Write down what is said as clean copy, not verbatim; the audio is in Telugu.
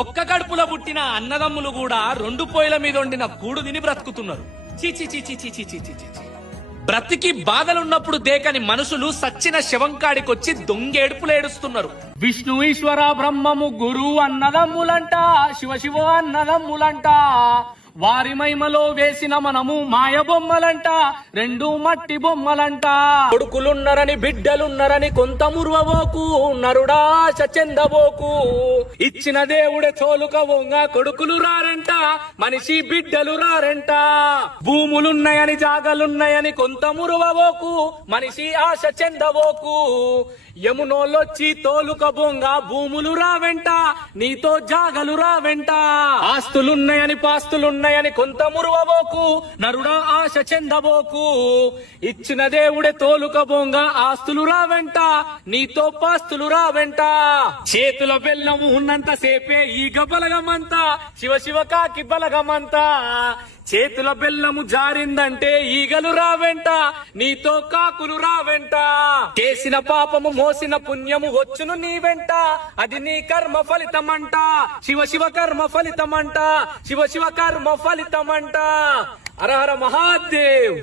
ఒక్క కడుపులో పుట్టిన అన్నదమ్ములు కూడా రెండు పొయ్యిల మీద వండిన కూడు తిని బ్రతుకుతున్నారు. చీచి చీచి చీచి చీచి చీచి. బ్రతికి బాధలున్నప్పుడు దేకని మనుషులు సచ్చిన శవంకాడికొచ్చి దొంగేడుపులు ఏడుస్తున్నారు. విష్ణు ఈశ్వర బ్రహ్మము గురు అన్నదమ్ములంట, శివ శివ అన్నదమ్ములంట. వారి మహిమలో వేసిన మనము మాయ బొమ్మలంట, రెండు మట్టి బొమ్మలంట. కొడుకులున్నరని బిడ్డలున్నరని కొంత మురువబోకు, నరుడా చెందబోకు. ఇచ్చిన దేవుడే తోలుక వంగ కొడుకులు రారంట, మనిషి బిడ్డలు రారంట. భూములున్నాయని జాగలున్నాయని కొంత మురువబోకు, మనిషి ఆశ చెందబోకు. యమునోళ్ళొచ్చి తోలుక బొంగ భూములు రావెంట, నీతో జాగలు రావెంట. ఆస్తులున్నాయని పాస్తులున్నాయని కొంత మురువబోకు, నరుడా ఆశ చెందబోకు. ఇచ్చిన దేవుడే తోలుక బొంగ ఆస్తులు రావెంట, నీతో పాస్తులు రావెంట. చేతుల బెల్లము ఉన్నంత సేపే ఈగ బలగమంతా, శివ శివ కాకి బలగమంతా. చేతుల బెల్లము జారిందంటే ఈగలు రావెంట, నీతో కాకులు రావెంట. చేసిన పాపము మోసిన పుణ్యము వచ్చును నీ వెంట, అది నీ కర్మ ఫలితమంట. శివ శివ కర్మ ఫలితమంట, శివ శివ కర్మ ఫలితమంట. హర హర మహాదేవ్.